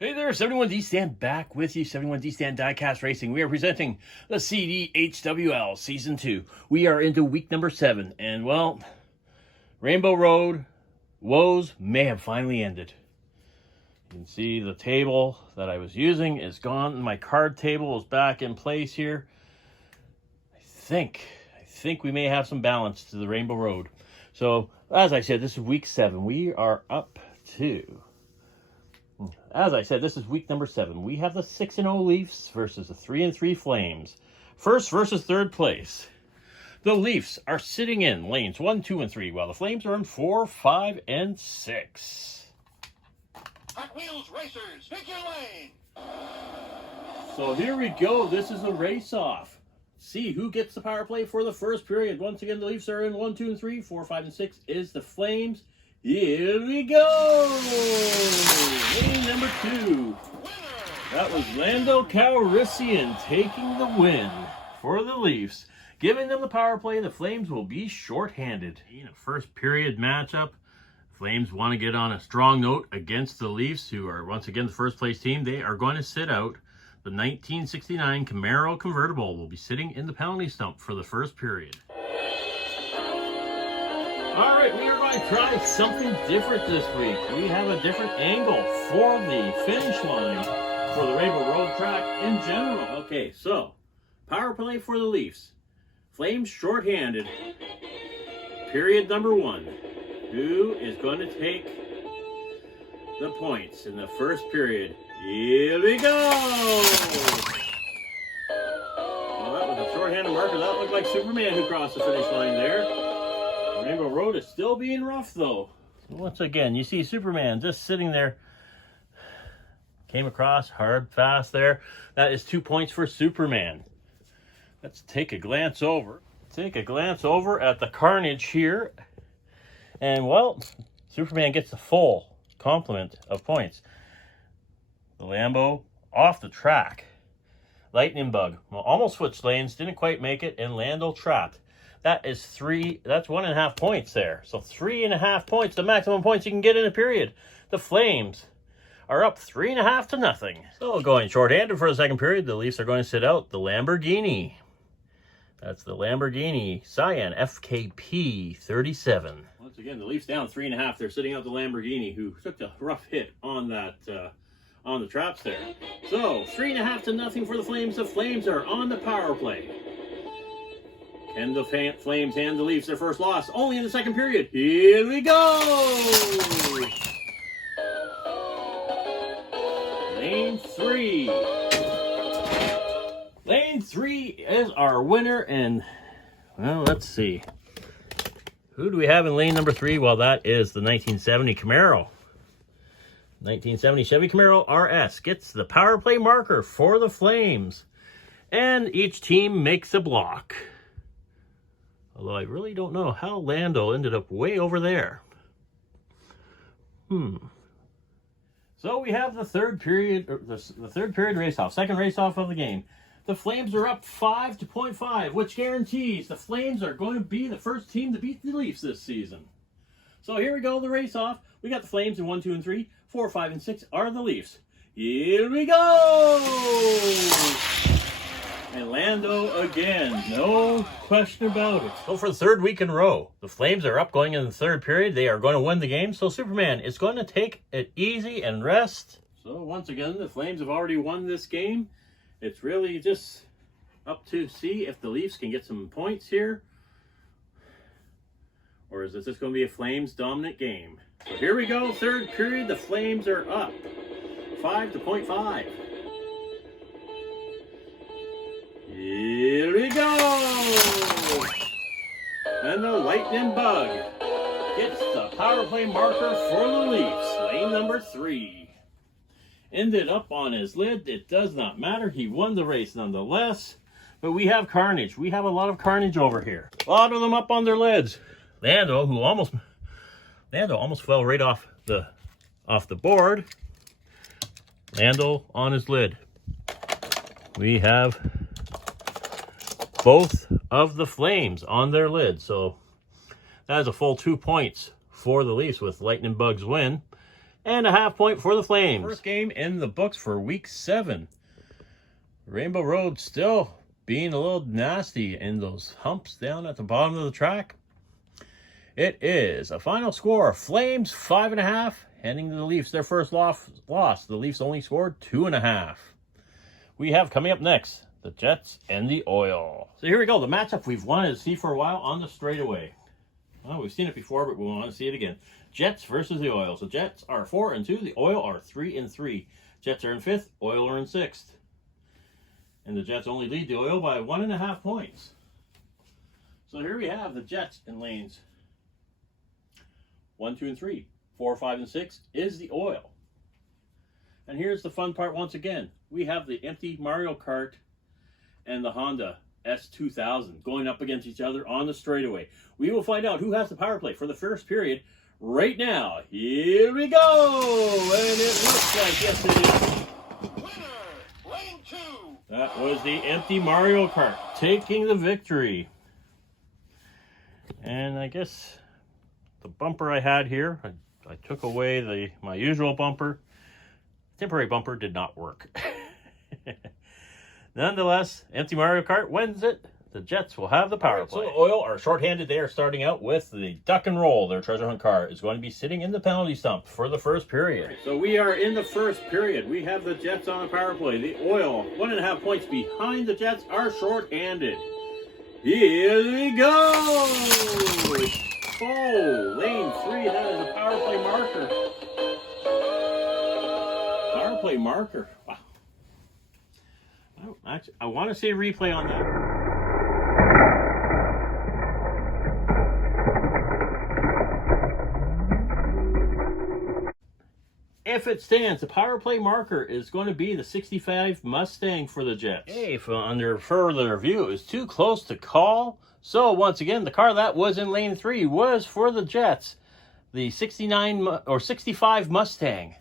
Hey there, 71D Stand back with you. 71D Stand DieCast Racing. We are presenting the CDHWL Season 2. We are into week number 7. And, well, Rainbow Road woes may have finally ended. You can see the table that I was using is gone. My card table is back in place here. I think we may have some balance to the Rainbow Road. So, as I said, this is week 7. We are up to... As I said, this is week number 7. We have the 6-0 Leafs versus the 3-3 Flames. First versus third place. The Leafs are sitting in lanes 1, 2, and 3, while the Flames are in 4, 5, and 6. Hot Wheels Racers, pick your lane. So here we go. This is a race-off. See who gets the power play for the first period. Once again, the Leafs are in 1, 2, and 3. 4, 5, and 6 is the Flames. Here we go! Lane number 2. That was Lando Calrissian taking the win for the Leafs. Giving them the power play, the Flames will be shorthanded. In a first period matchup, Flames want to get on a strong note against the Leafs, who are once again the first place team. They are going to sit out. The 1969 Camaro convertible will be sitting in the penalty stump for the first period. All right, we are going to try something different this week. We have a different angle for the finish line for the Rainbow Road track in general. Okay, so power play for the Leafs. Flames shorthanded. Period number 1. Who is going to take the points in the first period? Here we go! Well, that was a shorthanded marker. That looked like Superman who crossed the finish line there. Rainbow Road is still being rough, though. Once again, you see Superman just sitting there. Came across hard, fast there. That is 2 points for Superman. Let's take a glance over. Take a glance over at the carnage here. And, well, Superman gets the full complement of points. The Lambo off the track. Lightning Bug. Well, almost switched lanes, didn't quite make it, and Lando trapped. That's 1.5 points there. So 3.5 points, the maximum points you can get in a period. The Flames are up 3.5 to nothing. So going shorthanded for the second period, the Leafs are going to sit out the Lamborghini. That's the Lamborghini Cyan FKP 37. Once again, the Leafs down 3.5. They're sitting out the Lamborghini, who took the rough hit on that on the traps there. So 3.5 to nothing for the Flames. The Flames are on the power play. Can the Flames hand the Leafs their first loss? Only in the second period. Here we go! Lane 3. Lane 3 is our winner, and, well, let's see. Who do we have in lane number 3? Well, that is the 1970 Camaro. 1970 Chevy Camaro RS gets the power play marker for the Flames. And each team makes a block. Although I really don't know how Lando ended up way over there. So we have the third period, the third period race-off, second race-off of the game. The Flames are up 5-0.5, which guarantees the Flames are going to be the first team to beat the Leafs this season. So here we go, the race-off. We got the Flames in 1, 2, and 3. 4, 5, and 6 are the Leafs. Here we go! And Lando again, no question about it. So for the third week in a row, the Flames are up going in the third period. They are going to win the game. So Superman is going to take it easy and rest. So once again, the Flames have already won this game. It's really just up to see if the Leafs can get some points here. Or is this just going to be a Flames dominant game? So here we go, third period. The Flames are up 5-0.5. Here we go! And the Lightning Bug gets the power play marker for the Leafs. Lane number 3. Ended up on his lid. It does not matter. He won the race nonetheless. But we have carnage. We have a lot of carnage over here. A lot of them up on their lids. Lando almost fell right off the board. Lando on his lid. We have both of the Flames on their lid. So that is a full 2 points for the Leafs with Lightning Bug's win. And a half point for the Flames. First game in the books for week 7. Rainbow Road still being a little nasty in those humps down at the bottom of the track. It is a final score. Flames 5.5. Handing the Leafs their first loss. The Leafs only scored 2.5. We have coming up next the Jets and the Oil. So here we go. The matchup we've wanted to see for a while on the straightaway. Well, we've seen it before, but we want to see it again. Jets versus the Oil. So Jets are 4-2. The Oil are 3-3. Jets are in 5th. Oil are in 6th. And the Jets only lead the Oil by 1.5 points. So here we have the Jets in lanes 1, 2, and 3. 4, 5, and 6 is the Oil. And here's the fun part once again. We have the empty Mario Kart and the Honda S2000 going up against each other on the straightaway. We will find out who has the power play for the first period right now. Here we go! And it looks like, yes it is. Winner, lane 2. That was the empty Mario Kart taking the victory. And I guess the bumper I had here, I took away my usual bumper. Temporary bumper did not work. Nonetheless, empty Mario Kart wins it. The Jets will have the power play. So the Oil are shorthanded. They are starting out with the Duck and Roll. Their treasure hunt car is going to be sitting in the penalty stump for the first period. So we are in the first period. We have the Jets on the power play. The Oil, 1.5 points behind the Jets, are shorthanded. Here we go! Oh, lane 3, that is a power play marker. Power play marker. Wow. I want to see a replay on that. If it stands, the power play marker is going to be the 65 Mustang for the Jets. Hey, under further review, is too close to call. So once again, the car that was in lane 3 was for the Jets. The 65 Mustang.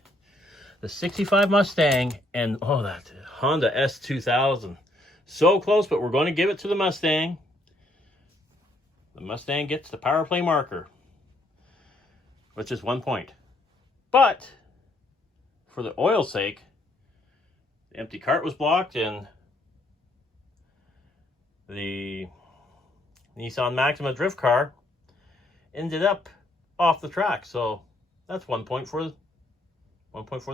The 65 Mustang and, oh, that Honda S2000. So close, but we're going to give it to the Mustang. The Mustang gets the power play marker, which is 1 point. But for the Oil's sake, the empty cart was blocked and the Nissan Maxima drift car ended up off the track. So that's 1 point for the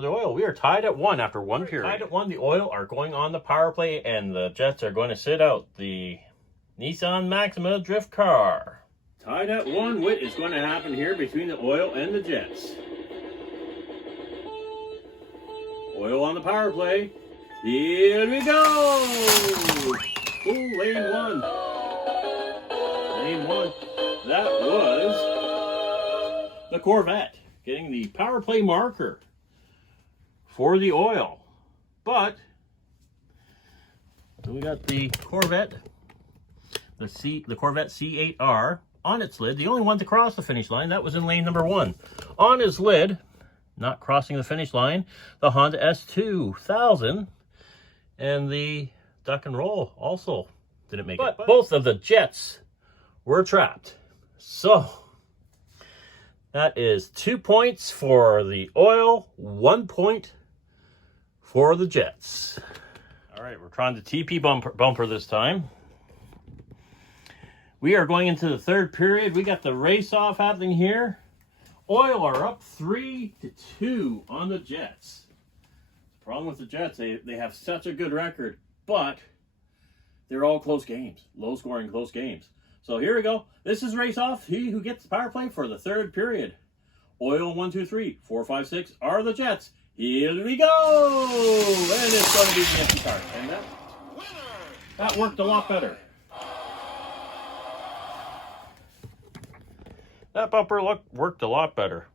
Oil. We are tied at 1 after one period. Tied at 1. The Oil are going on the power play, and the Jets are going to sit out the Nissan Maxima drift car. Tied at 1. What is going to happen here between the Oil and the Jets? Oil on the power play. Here we go! Ooh, lane 1. Lane 1. That was the Corvette getting the power play marker for the Oil. But we got the Corvette, the Corvette C8R on its lid, the only one to cross the finish line. That was in lane number 1. On his lid, not crossing the finish line, the Honda S2000 and the Duck and Roll also didn't make it. But both of the Jets were trapped. So that is 2 points for the Oil, 1 point for the Jets. All right, we're trying to TP bumper this time. We are going into the third period. We got the race-off happening here. Oil are up 3-2 on the Jets. The problem with the Jets, they have such a good record, but they're all close games, low-scoring close games. So here we go. This is race-off. He who gets the power play for the third period. Oil 1, 2, 3, 4, 5, 6 are the Jets. Here we go! And it's going to be the empty cart. And that worked a lot better. That bumper worked a lot better.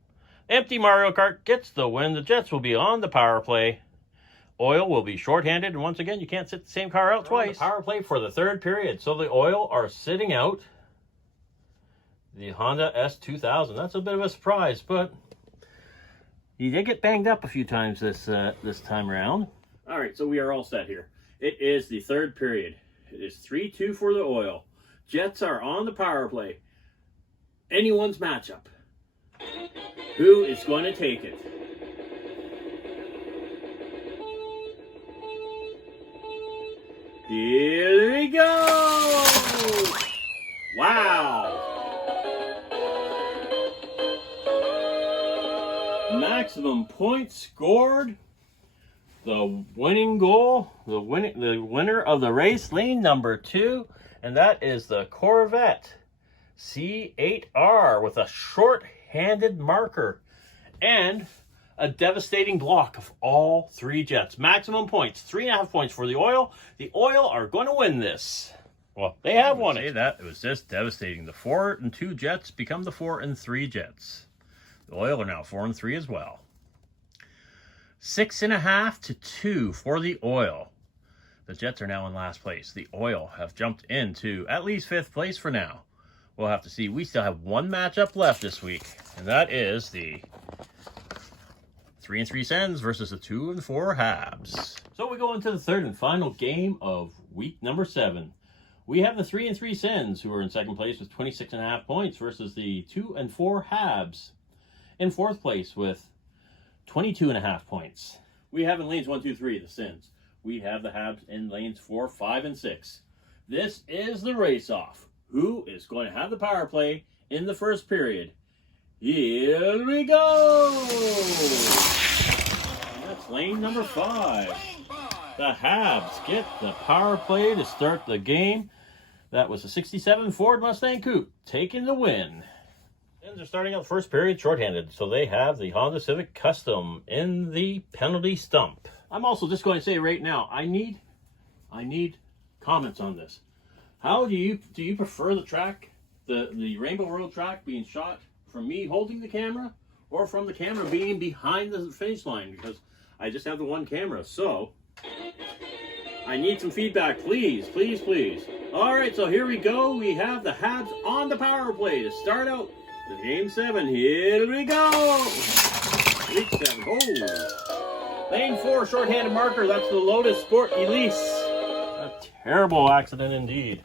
Empty Mario Kart gets the win. The Jets will be on the power play. Oil will be shorthanded. And once again, you can't sit the same car out twice. The power play for the third period. So the Oil are sitting out the Honda S2000. That's a bit of a surprise, but he did get banged up a few times this time around. All right, so we are all set here. It is the third period. It is 3-2 for the Oil. Jets are on the power play. Anyone's matchup. Who is going to take it? Here we go! Wow! Maximum points scored. The winning goal, the winner of the race, lane number 2, and that is the Corvette C8R with a short-handed marker and a devastating block of all 3 jets. Maximum points, 3.5 points for the Oil. The Oil are going to win this. Well, they have won it. Say that, it was just devastating. The 4 and 2 jets become the 4 and 3 jets. The Oil are now 4 and 3 as well. 6.5 to 2 for the Oil. The Jets are now in last place. The Oil have jumped into at least 5th place for now. We'll have to see. We still have one matchup left this week, and that is the 3 and 3 Sens versus the 2 and 4 Habs. So we go into the 3rd and final game of week number 7. We have the 3 and 3 Sens, who are in 2nd place with 26.5 points, versus the 2 and 4 Habs in 4th place with 22.5 points. We have in lanes 1, 2, 3 the Sens. We have the Habs in lanes 4, 5, and 6. This is the race-off. Who is going to have the power play in the first period? Here we go! And that's lane number 5. The Habs get the power play to start the game. That was a 67 Ford Mustang Coupe taking the win. They're starting out the first period shorthanded, so they have the Honda Civic Custom in the penalty stump. I'm also just going to say right now, I need comments on this. How do you prefer the track, the Rainbow Road track being shot from me holding the camera, or from the camera being behind the finish line? Because I just have the one camera, so I need some feedback, please, please, please. All right, so here we go. We have the Habs on the power play to start out the game 7. Here we go. Week 7. Oh. Lane 4, short-handed marker. That's the Lotus Sport Elise. A terrible accident indeed.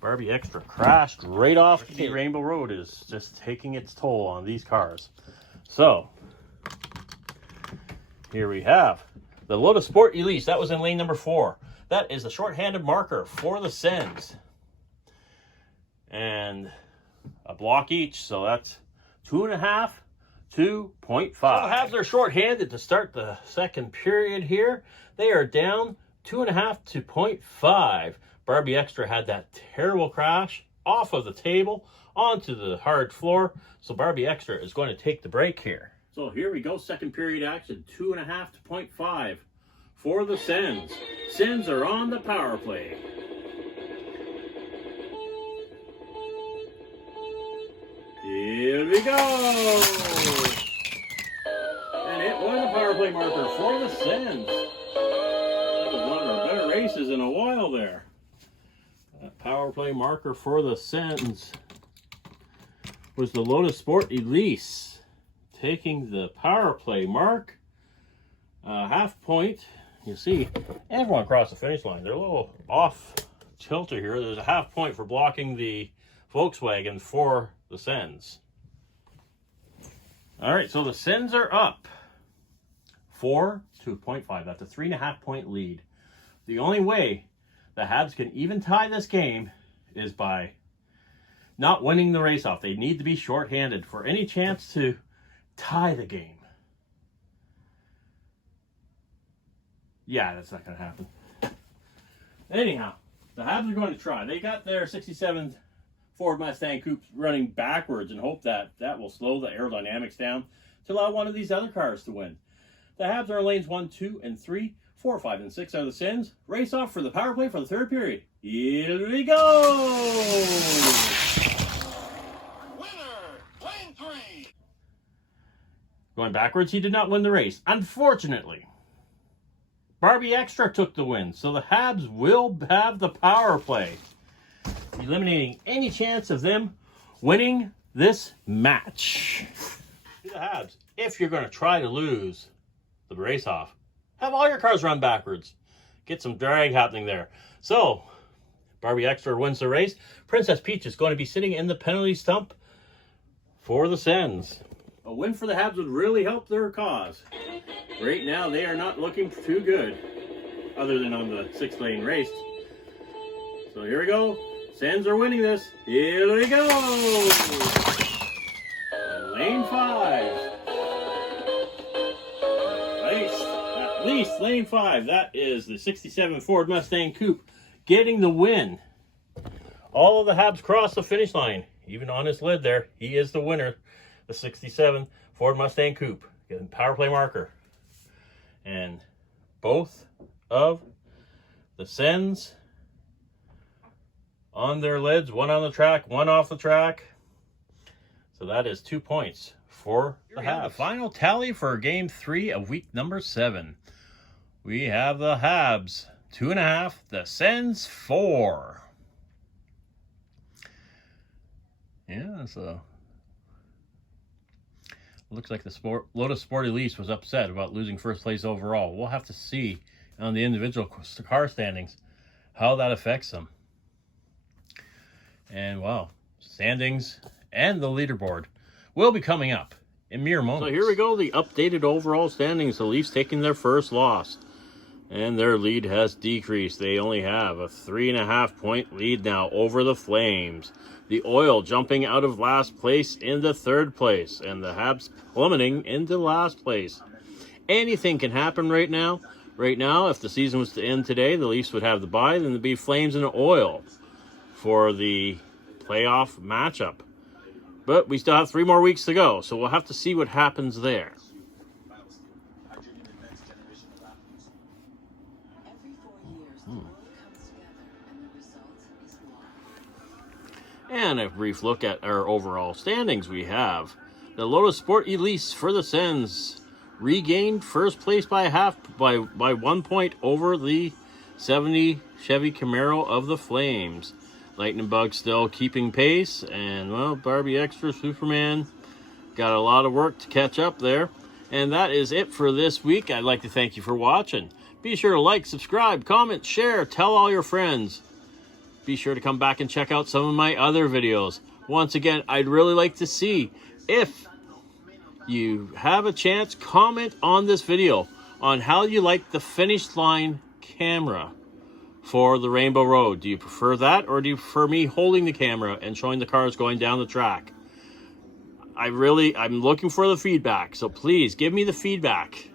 Barbie Extra crashed right off the Rainbow Road. Is just taking its toll on these cars. So, here we have the Lotus Sport Elise. That was in lane number 4. That is the short-handed marker for the Sens. And a block each, so that's 2.5, 2.5. So the Habs are short-handed to start the second period here. They are down 2.5 to 0.5. Barbie Extra had that terrible crash off of the table onto the hard floor, so Barbie Extra is going to take the break here. So here we go, second period action, 2.5 to 0.5 for the Sens. Sens are on the power play. Here we go! And it was a power play marker for the Sens. That was one of our better races in a while there. That power play marker for the Sens was the Lotus Sport Elise, taking the power play mark. Half point. You see, everyone across the finish line. They're a little off tilter here. There's a half point for blocking the Volkswagen for the Sens. All right, so the Sens are up 4 to 0.5. That's a 3.5 point lead. The only way the Habs can even tie this game is by not winning the race-off. They need to be short-handed for any chance to tie the game. Yeah, that's not going to happen. Anyhow, the Habs are going to try. They got their 67 Ford Mustang Coupe running backwards and hope that that will slow the aerodynamics down to allow one of these other cars to win. The Habs are in lanes 1, 2, and 3. 4, 5, and 6 are the Sens. Race off for the power play for the third period. Here we go! Winner, lane 3. Going backwards, he did not win the race. Unfortunately, Barbie Extra took the win, so the Habs will have the power play, eliminating any chance of them winning this match. To the Habs, if you're going to try to lose the race-off, have all your cars run backwards. Get some drag happening there. So, Barbie Extra wins the race. Princess Peach is going to be sitting in the penalty stump for the Sens. A win for the Habs would really help their cause. Right now, they are not looking too good, other than on the 6-lane race. So here we go. Sens are winning this. Here we go. Lane 5. At least lane 5. That is the 67 Ford Mustang Coupe getting the win. All of the Habs cross the finish line. Even on his lid there, he is the winner. The 67 Ford Mustang Coupe. Getting power play marker. And both of the Sens on their lids, one on the track, one off the track. So that is 2 points for the Habs. The final tally for game 3 of week number 7. We have the Habs 2.5, the Sens 4. Yeah, so looks like the Lotus Sport Elise was upset about losing first place overall. We'll have to see on the individual car standings how that affects them. And wow, standings and the leaderboard will be coming up in mere moments. So here we go, the updated overall standings. The Leafs taking their first loss, and their lead has decreased. They only have a 3.5 point lead now over the Flames. The Oil jumping out of last place into third place, and the Habs plummeting into last place. Anything can happen right now. Right now, if the season was to end today, the Leafs would have the bye, then there'd be Flames and Oil for the playoff matchup. But we still have 3 more weeks to go, so we'll have to see what happens there. And a brief look at our overall standings. We have the Lotus Sport Elise for the Sens regained first place by 1 point over the 70 Chevy Camaro of the Flames. Lightning Bug still keeping pace, and well, Barbie Extra Superman got a lot of work to catch up there. And that is it for this week. I'd like to thank you for watching. Be sure to like, subscribe, comment, share, tell all your friends. Be sure to come back and check out some of my other videos. Once again, I'd really like to see if you have a chance, comment on this video on how you like the finish line camera for the Rainbow Road. Do you prefer that, or do you prefer me holding the camera and showing the cars going down the track? I'm looking for the feedback, so please give me the feedback.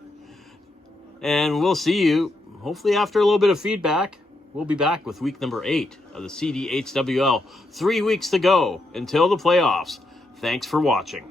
And we'll see you, hopefully after a little bit of feedback. We'll be back with week number 8 of the CDHWL. 3 weeks to go until the playoffs. Thanks for watching.